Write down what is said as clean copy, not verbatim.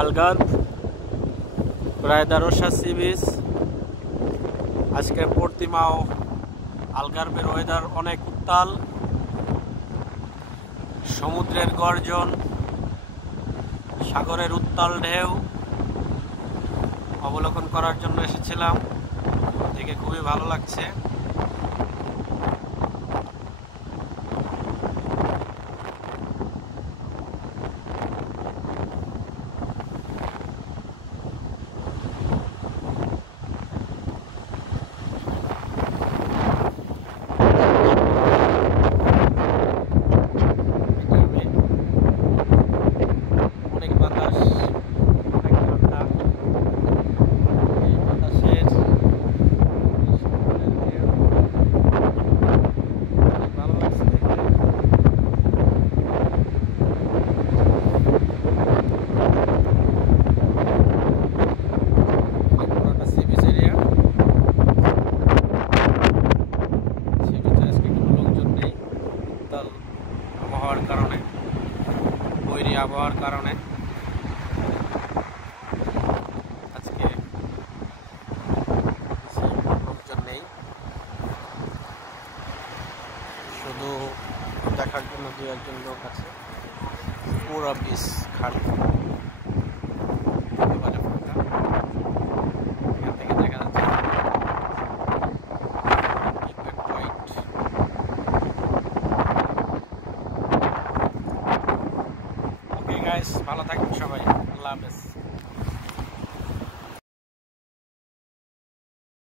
আলগাদ রায়দারসা sea beach. আজকে পর্তিমাও আলগার্বের weather অনেক উত্তাল, সমুদ্রের গর্জন, সাগরের উত্তাল ঢেউ অবলোকন করার জন্য এসেছিলাম। দেখে খুবই ভালো লাগছে। অনেক বাতাস, অনেক ঠান্ডা। এই বাতাসের অনেক ভালো লাগছে দেখতে। পুরোটা সি বিচ এরিয়া। সি বিচে আজকে কোনো লোকজন নেই, উত্তাল আবহাওয়ার কারণে, বৈরী আবহাওয়ার কারণে আজকে লোকজন নেই। শুধু দেখার জন্য দু একজন লোক আছে। পুরো বিচ খালি, একেবারে ফাঁকা। এখান থেকে দেখা যাচ্ছে কিপেড পয়েন্ট। ওকে গাইস, ভালো থাকবেন সবাই।